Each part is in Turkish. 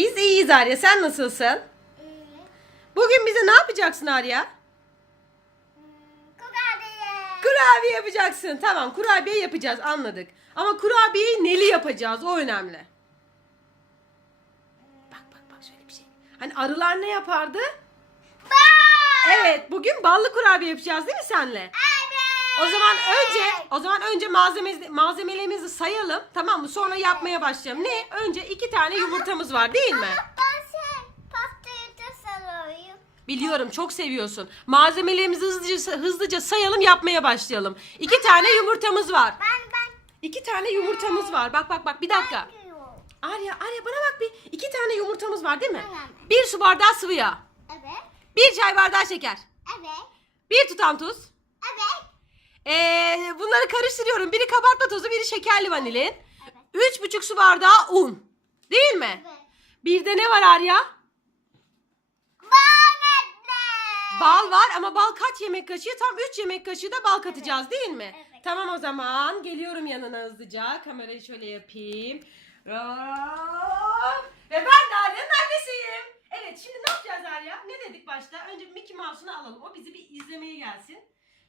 Biz iyiyiz Arya. Sen nasılsın? Bugün bize ne yapacaksın Arya? Kurabiye. Kurabiye yapacaksın. Tamam kurabiye yapacağız anladık. Ama kurabiyeyi neli yapacağız o önemli. Bak bak bak şöyle bir şey. Hani arılar ne yapardı? Evet bugün ballı kurabiye yapacağız değil mi senle? O zaman önce o zaman önce malzeme, malzemelerimizi sayalım tamam mı? Sonra yapmaya başlayalım. Ne? Önce iki tane yumurtamız var değil mi? Ben şey pastayı da sarıyorum. Biliyorum çok seviyorsun. Malzemelerimizi hızlıca, hızlıca sayalım yapmaya başlayalım. İki tane yumurtamız var. Ben ben İki tane yumurtamız var. Bak bak bak bir dakika. diyorum. Arya Arya bana bak bir. İki tane yumurtamız var değil mi? Tamam. Bir su bardağı sıvı yağ. Evet. Bir çay bardağı şeker. Evet. Bir tutam tuz. Evet. Karıştırıyorum. Biri kabartma tozu, biri şekerli vanilin. Üç buçuk su bardağı un. Değil mi? Evet. Bir de ne var Arya? Banetler. Bal var ama bal kaç yemek kaşığı? Tam 3 yemek kaşığı da bal katacağız değil mi? Evet. Tamam o zaman geliyorum yanına hızlıca. Kamerayı şöyle yapayım. Hop. Ve ben de Arya'nın annesiyim. Evet şimdi ne yapacağız Arya? Ne dedik başta? Önce Mickey Mouse'unu alalım. O bizi bir izlemeye gelsin.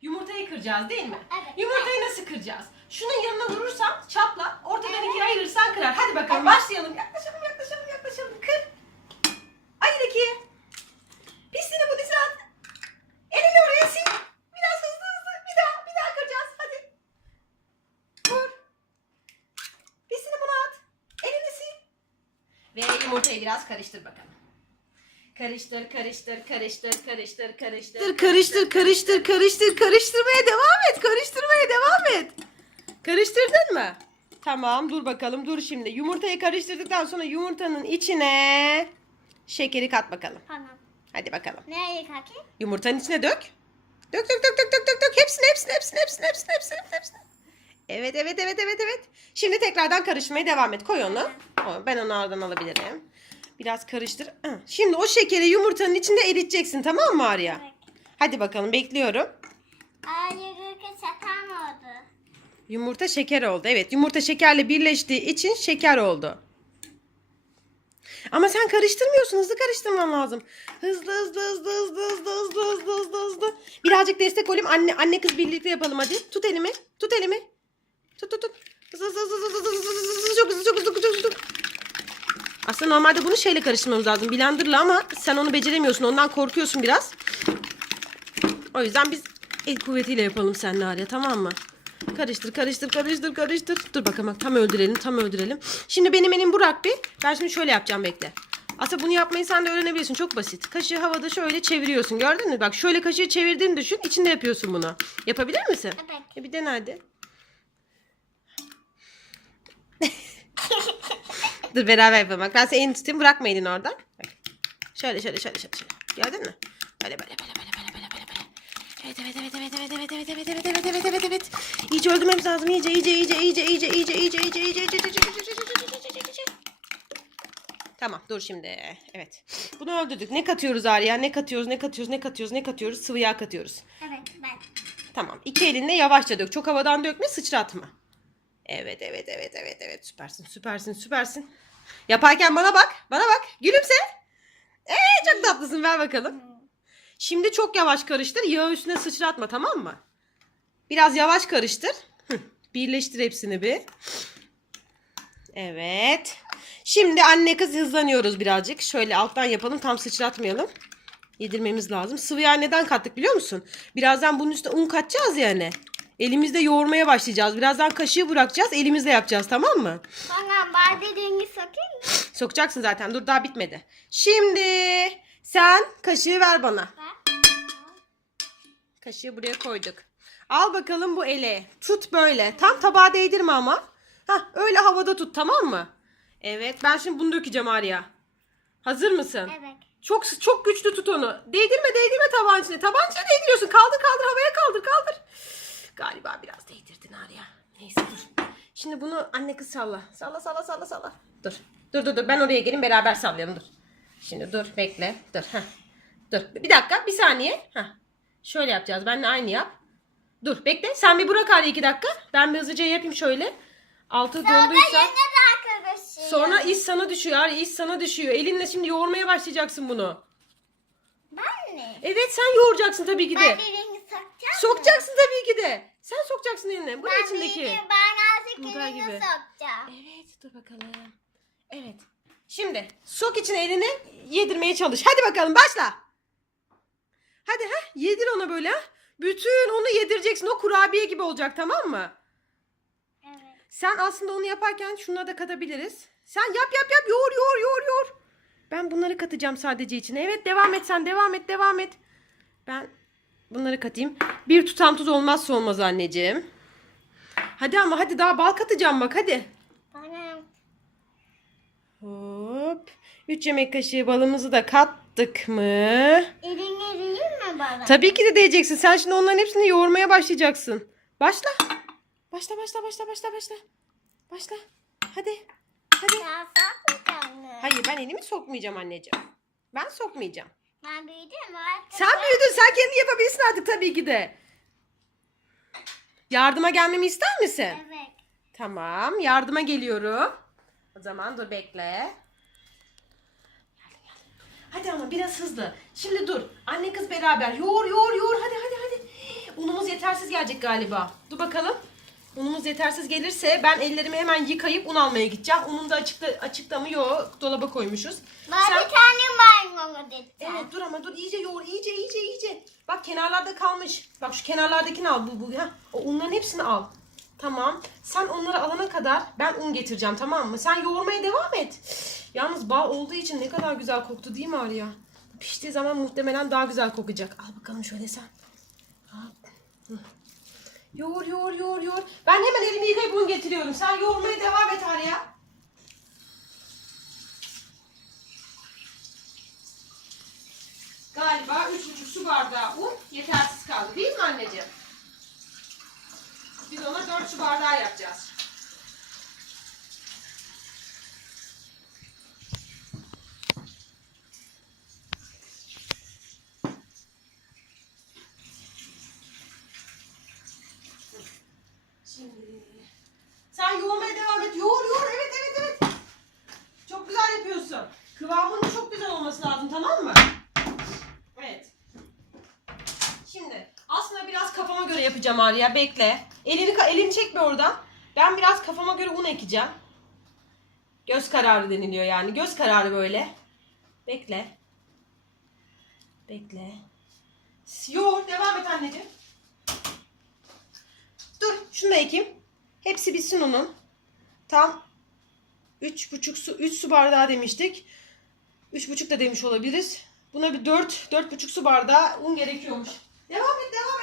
Yumurtayı kıracağız değil mi? Evet. Yumurtayı nasıl kıracağız? Şunun yanına durursan çatla. Ortadan Evet. ikiye ayırırsan kırar. Hadi bakalım Evet. başlayalım. Yaklaşalım yaklaşalım yaklaşalım. Kır. Ayır ikiye. Pisliğini bu dizi at. Elini oraya sil. Biraz hızlı hızlı. Bir daha bir daha kıracağız. Hadi. Vur. Pisliğini buna at. Elini sil. Ve yumurtayı biraz karıştır bakalım. Karıştır, karıştır, karıştır, karıştır, karıştır. Karıştır, karıştır, karıştır, karıştırmaya devam et. Karıştırmaya devam et. Karıştırdın mı? Tamam, dur bakalım. Dur şimdi. Yumurtayı karıştırdıktan sonra yumurtanın içine şekeri kat bakalım. Tamam. Hadi bakalım. Nereye kakayım? Yumurtanın içine dök. Dök dök dök dök dök dök dök. Hepsini hepsini hepsini hepsini hepsini hepsini hepsini. Evet evet evet evet evet. Şimdi tekrardan karıştırmaya devam et. Koy onu. O, Ben onu oradan alabilirim. Biraz karıştır. Şimdi o şekeri yumurtanın içinde eriteceksin tamam mı Arya? Hadi bakalım bekliyorum. Ayrıca satan oldu. Yumurta şeker oldu. Evet yumurta şekerle birleştiği için şeker oldu. Ama sen karıştırmıyorsun. Hızlı karıştırman lazım. Hızlı hızlı hızlı hızlı hızlı hızlı hızlı hızlı hızlı. Birazcık destek olayım. Anne anne kız birlikte yapalım hadi. Tut elimi. Tut elimi. Tut tut tut. Hızlı hızlı hızlı hızlı hızlı hızlı hızlı hızlı çok hızlı. Aslında normalde bunu şeyle karıştırmamız lazım. Blenderla ama sen onu beceremiyorsun. Ondan korkuyorsun biraz. O yüzden biz el kuvvetiyle yapalım seninle Arya tamam mı? Karıştır karıştır karıştır karıştır. Dur bakalım bak tam öldürelim tam öldürelim. Şimdi benim elim Burak bir. Ben şimdi şöyle yapacağım bekle. Aslında bunu yapmayı sen de öğrenebilirsin. Çok basit. Kaşığı havada şöyle çeviriyorsun. Gördün mü? Bak şöyle kaşığı çevirdiğini düşün. İçinde yapıyorsun bunu. Yapabilir misin? Evet. E bir dene hadi. Dur beraber yapalım. Bak ben seni elini tutayım. Bırakma elini oradan. Şöyle şöyle şöyle şöyle. şöyle. Gördün mü? Böyle böyle böyle böyle böyle böyle böyle. Evet evet evet evet evet evet evet evet evet evet evet evet evet. İyice öldürmemiz lazım. İyice iyice iyice iyice iyice iyice iyice iyice iyice iyice iyice iyice Tamam dur şimdi. Evet. Bunu öldürdük. Ne katıyoruz Arya? Ne katıyoruz? Ne katıyoruz? Ne katıyoruz? Ne katıyoruz? Sıvı yağ katıyoruz. Evet ben. Tamam. İki elinle yavaşça dök. Çok havadan dökme, sıçratma. Evet, evet, evet, evet, evet. Süpersin, süpersin, süpersin. Yaparken bana bak, bana bak. Gülümse. Ee, çok tatlısın. Ver bakalım. Şimdi çok yavaş karıştır. Yağı üstüne sıçratma, tamam mı? Biraz yavaş karıştır. Birleştir hepsini bir. Evet. Şimdi anne kız hızlanıyoruz birazcık. Şöyle alttan yapalım. Tam sıçratmayalım. Yedirmemiz lazım. Sıvı yağ neden kattık biliyor musun? Birazdan bunun üstüne un katacağız yani. Elimizde yoğurmaya başlayacağız. Birazdan kaşığı bırakacağız. Elimizle yapacağız tamam mı? Tamam Barbie rengi sokayım mı? Sokacaksın zaten. Dur daha bitmedi. Şimdi sen kaşığı ver bana. Kaşığı buraya koyduk. Al bakalım bu ele. Tut böyle. Tam tabağa değdirme ama. Hah öyle havada tut tamam mı? Evet ben şimdi bunu dökeceğim Arya. Hazır mısın? Evet. Çok çok güçlü tut onu. Değdirme değdirme tabağın içine. Tabağın içine değdiriyorsun. Kaldır kaldır havaya kaldır kaldır. Galiba biraz değdirdin Arya. Neyse dur. Şimdi bunu anne kız salla. Salla salla salla salla. Dur. Dur dur dur ben oraya gelin beraber sallayalım dur. Şimdi dur bekle. Dur. Heh. Dur. Bir dakika bir saniye. Heh. Şöyle yapacağız. Benle aynı yap. Dur bekle. Sen bir bırak Arya iki dakika. Ben bir hızlıca yapayım şöyle. Altı dolduysa. Sonra iş sana düşüyor Arya iş sana düşüyor. Elinle şimdi yoğurmaya başlayacaksın bunu. Ben mi? Evet sen yoğuracaksın tabii ki de. Ben sokacağım? Sokacaksın tabii ki de. Sen sokacaksın eline. Bu ne Ben içindeki? birini, ben artık birini gibi. sokacağım. Evet dur bakalım. Evet. Şimdi sok içine elini yedirmeye çalış. Hadi bakalım başla. Hadi ha yedir ona böyle ha. Bütün onu yedireceksin. O kurabiye gibi olacak tamam mı? Evet. Sen aslında onu yaparken şunları da katabiliriz. Sen yap yap yap yoğur yoğur yoğur yoğur. Ben bunları katacağım sadece içine. Evet devam et sen devam et devam et. Ben bunları katayım. Bir tutam tuz olmazsa olmaz anneciğim. Hadi ama hadi daha bal katacağım bak hadi. Bana Hop. 3 yemek kaşığı balımızı da kattık mı? elini değil mi bana? Tabii ki de diyeceksin. Sen şimdi onların hepsini yoğurmaya başlayacaksın. Başla. Başla başla başla başla başla. Başla. Hadi. Hadi. Ya? Hayır ben elimi sokmayacağım anneciğim. Ben sokmayacağım. Ben büyüdüm artık. Sen büyüdün. Sen kendin yapabilirsin artık tabii ki de. Yardıma gelmemi ister misin? Evet. Tamam. Yardıma geliyorum. O zaman dur bekle. Hadi ama biraz hızlı. Şimdi dur. Anne kız beraber. Yoğur yoğur yoğur. Hadi hadi hadi. Unumuz yetersiz gelecek galiba. Dur bakalım. Unumuz yetersiz gelirse ben ellerimi hemen yıkayıp un almaya gideceğim. Unun da açıkta, açıkta mı? Yok. Dolaba koymuşuz. Ben Sen- bir tane maymunu dedim. Evet dur ama dur iyice yoğur iyice iyice iyice. Bak kenarlarda kalmış. Bak şu kenarlardakini al bu bu. Ha. O unların hepsini al. Tamam. Sen onları alana kadar ben un getireceğim tamam mı? Sen yoğurmaya devam et. Yalnız bal olduğu için ne kadar güzel koktu değil mi Arya? Piştiği zaman muhtemelen daha güzel kokacak. Al bakalım şöyle sen. Hop. Hı. Yoğur yoğur yoğur yoğur. Ben hemen elimi yıkayıp un getiriyorum. Sen yoğurmaya devam et Arya. Galiba 3,5 su bardağı un yetersiz kaldı değil mi anneciğim? Biz ona 4 su bardağı yapacağız. Şimdi sen yoğurmaya devam et. Yoğur yoğur. Evet evet evet. Çok güzel yapıyorsun. Kıvamının çok güzel olması lazım tamam mı? Evet. Şimdi aslında biraz yapacağım Arya. Bekle. Elini elini çekme oradan. Ben biraz kafama göre un ekeceğim. Göz kararı deniliyor yani. Göz kararı böyle. Bekle. Bekle. Yoğur. Devam et anneciğim. Dur. Şunu da ekeyim. Hepsi bitsin onun. Tam 3,5 su 3 su bardağı demiştik. 3,5 da demiş olabiliriz. Buna bir 4 4,5 su bardağı un gerekiyormuş. Devam et, devam.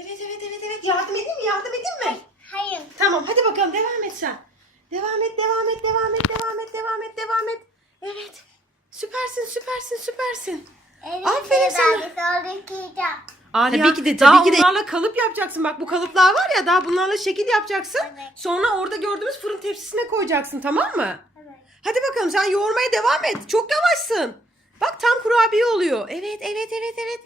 Evet, evet, evet, evet. Yardım edeyim mi? Yardım edeyim mi? Hayır. Tamam, hadi bakalım devam et sen. Devam et, devam et, devam et, devam et, devam et, devam et. Evet. Süpersin, süpersin, süpersin. Evet, Aferin sana. Arya, Tabii ki de, daha tabii ki de. onlarla kalıp yapacaksın. Bak bu kalıplar var ya daha bunlarla şekil yapacaksın. Evet. Sonra orada gördüğümüz fırın tepsisine koyacaksın tamam mı? Evet. Hadi bakalım sen yoğurmaya devam et. Çok yavaşsın. Bak tam kurabiye oluyor. Evet evet evet evet.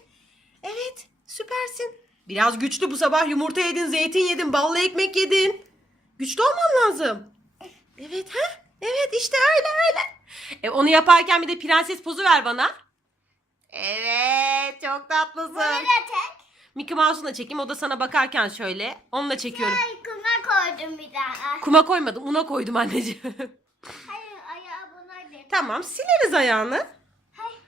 Evet süpersin. Biraz güçlü bu sabah yumurta yedin, zeytin yedin, ballı ekmek yedin. Güçlü olman lazım. Evet ha? Evet işte öyle öyle. E, onu yaparken bir de prenses pozu ver bana. Evet çok tatlısın. Böyle tek. Mickey Mouse'unu da çekeyim. O da sana bakarken şöyle. Onu da çekiyorum. Ay kuma koydum bir tane. Kuma koymadım. Una koydum anneciğim. Hayır ayağı buna dedim. tamam sileriz ayağını. Hayır.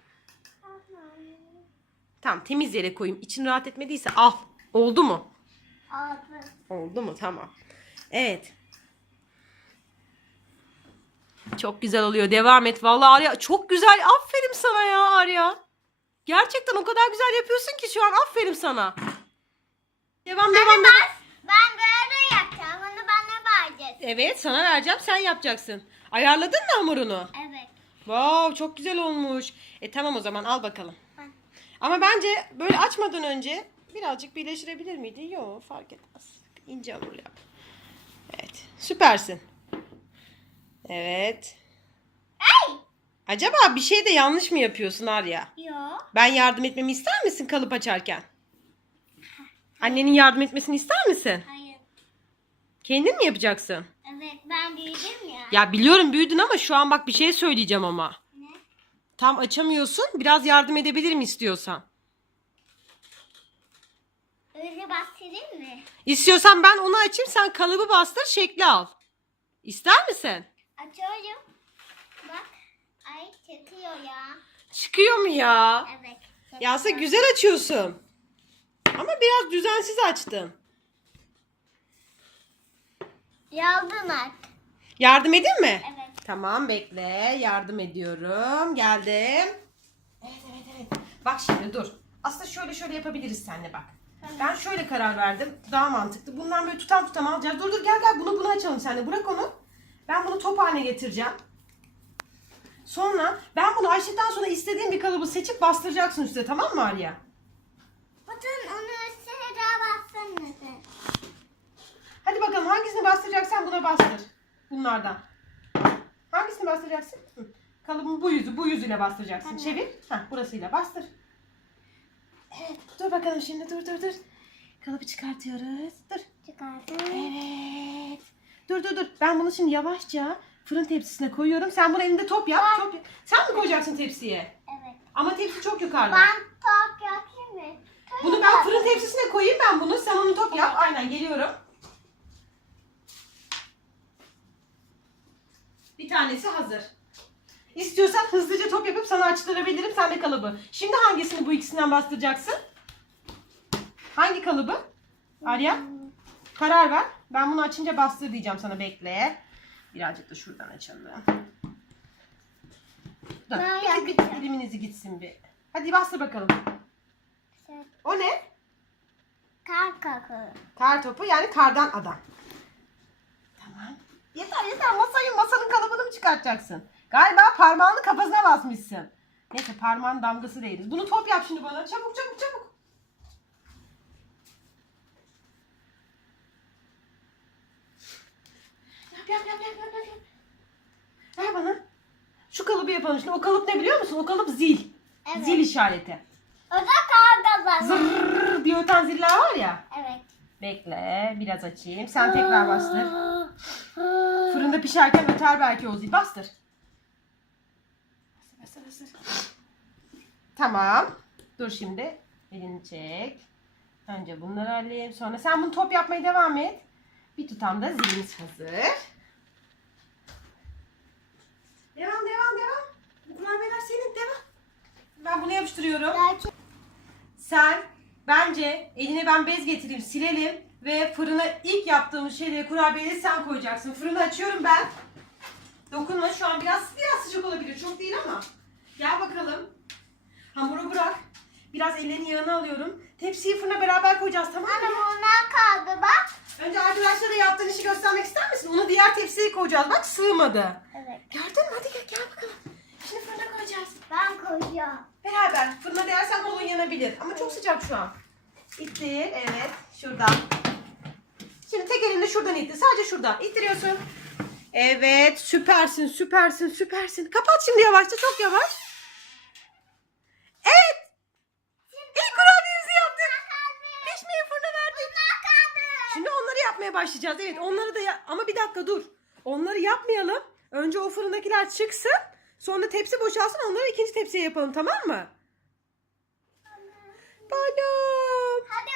Tamam temiz yere koyayım. İçin rahat etmediyse al. Oldu mu? Ağzı. Oldu mu? Tamam. Evet. Çok güzel oluyor. Devam et. Vallahi Arya çok güzel. Aferin sana ya Arya. Gerçekten o kadar güzel yapıyorsun ki şu an. Aferin sana. Devam devam. devam. Ben, ben böyle yapacağım. Onu bana vereceksin. Evet sana vereceğim. Sen yapacaksın. Ayarladın mı hamurunu? Evet. Wow çok güzel olmuş. E tamam o zaman al bakalım. Ama bence böyle açmadan önce birazcık birleştirebilir miydi? Yok fark etmez. İnce hamur yap. Evet süpersin. Evet. Ay. Acaba bir şey de yanlış mı yapıyorsun Arya? Yok. Ben yardım etmemi ister misin kalıp açarken? Annenin yardım etmesini ister misin? Hayır. Kendin mi yapacaksın? Evet ben ben büyüdüm ya. Ya biliyorum büyüdün ama şu an bak bir şey söyleyeceğim ama. Tam açamıyorsun. Biraz yardım edebilirim istiyorsan. Öyle bahsedeyim mi? İstiyorsan ben onu açayım sen kalıbı bastır şekli al. İster misin? Açıyorum. Bak. Ay çekiyor ya. Çıkıyor mu ya? Evet. Ya aslında çekiyor. güzel açıyorsun. Ama biraz düzensiz açtın. Yardım et. Yardım edeyim mi? Evet. Tamam bekle. Yardım ediyorum. Geldim. Evet evet evet. Bak şimdi dur. Aslında şöyle şöyle yapabiliriz seninle bak. Ben şöyle karar verdim. Daha mantıklı. Bundan böyle tutam tutam alacağız. Dur dur gel gel bunu bunu açalım seninle. Bırak onu. Ben bunu top haline getireceğim. Sonra ben bunu açtıktan sonra istediğin bir kalıbı seçip bastıracaksın üstüne tamam mı Arya? Bakın onu üstüne daha bassana. Hadi bakalım hangisini bastıracaksan buna bastır. Bunlardan. Hangisini bastıracaksın? Kalıbın bu yüzü, bu yüzüyle bastıracaksın. Tamam. Çevir. Heh, burasıyla bastır. Evet, dur bakalım şimdi. Dur, dur, dur. Kalıbı çıkartıyoruz. Dur. Çıkardım. Evet. Dur, dur, dur. Ben bunu şimdi yavaşça fırın tepsisine koyuyorum. Sen bunu elinde top yap. Top yap. Sen mi koyacaksın tepsiye? Evet. Ama tepsi çok yukarıda. Ben top yapayım mı? Bunu ben fırın tepsisine koyayım ben bunu. Sen onu top yap. Aynen geliyorum. Bir tanesi hazır. İstiyorsan hızlıca top yapıp sana açtırabilirim. Sen de kalıbı. Şimdi hangisini bu ikisinden bastıracaksın? Hangi kalıbı? Arya? Karar ver. Ben bunu açınca bastır diyeceğim sana bekle. Birazcık da şuradan açalım. Dur. Bir, bir, yapacağım. elimin izi gitsin bir. Hadi bastır bakalım. O ne? Kar kakı. Kar topu yani kardan adam. Tamam. Yeter yeter masayı masanın kalıbını mı çıkartacaksın? Galiba parmağını kafasına basmışsın. Neyse parmağın damgası değiliz. Bunu top yap şimdi bana. Çabuk çabuk çabuk. Yap yap yap yap yap yap. Ver bana. Şu kalıbı yapalım şimdi. O kalıp ne biliyor musun? O kalıp zil. Evet. Zil işareti. O da kar kazanı. Zırrrr diye öten ziller var ya. Evet. Bekle biraz açayım. Sen tekrar bastır. Fırında pişerken öter belki o zil. Bastır. Bastır bastır bastır. Tamam. Dur şimdi. Elini çek. Önce bunları alayım. Sonra sen bunu top yapmaya devam et. Bir tutam da zilimiz hazır. Devam devam devam. Bu kurabiyeler senin devam. Ben bunu yapıştırıyorum. Gerçek. Sen bence eline ben bez getireyim silelim ve fırına ilk yaptığımız şeyleri kurabiyeleri sen koyacaksın. Fırını açıyorum ben. Dokunma şu an biraz biraz sıcak olabilir çok değil ama. Gel bakalım. Hamuru bırak. Biraz ellerin yağını alıyorum. Tepsiyi fırına beraber koyacağız tamam mı? bunlar kaldı bak. Önce arkadaşlara yaptığın işi göstermek ister misin? Onu diğer tepsiye koyacağız. Bak sığmadı. Evet. Gördün mü? Hadi gel, gel bakalım. Koyacağız. Ben koyacağım. Beraber. Fırına değersen kolun yanabilir. Ama çok sıcak şu an. İttir. Evet. Şuradan. Şimdi tek elinde şuradan ittir. Sadece şuradan. İttiriyorsun. Evet. Süpersin. Süpersin. Süpersin. Kapat şimdi yavaşça. Çok yavaş. Evet. İlk kurabiyemizi yaptık. Pişmeyi fırına verdik. Şimdi onları yapmaya başlayacağız. Evet onları da ya- ama bir dakika dur. Onları yapmayalım. Önce o fırındakiler çıksın. Sonra tepsi boşalsın. Onları ikinci tepsiye yapalım tamam mı? Balım. Hadi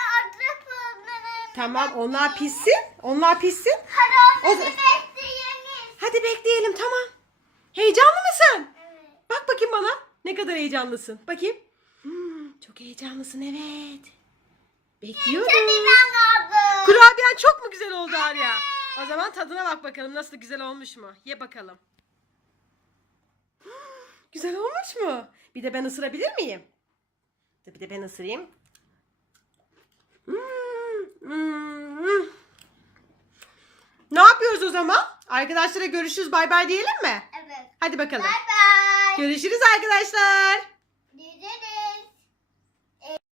fırınları. Tamam onlar pişsin. Onlar pişsin. Hadi O bekleyelim. Hadi bekleyelim tamam. Heyecanlı mısın? Evet. Bak bakayım bana. Ne kadar heyecanlısın. Bakayım. Hmm, çok heyecanlısın evet. Kaldım. Kurabiyen çok mu güzel oldu Arya? O zaman tadına bak bakalım nasıl güzel olmuş mu? Ye bakalım. Hmm, Güzel olmuş mu? Bir de ben ısırabilir miyim? Bir de ben ısırayım. Hmm, hmm. Ne yapıyoruz o zaman? Arkadaşlara görüşürüz bay bay diyelim mi? Evet. Hadi bakalım. Bye bye. Görüşürüz arkadaşlar.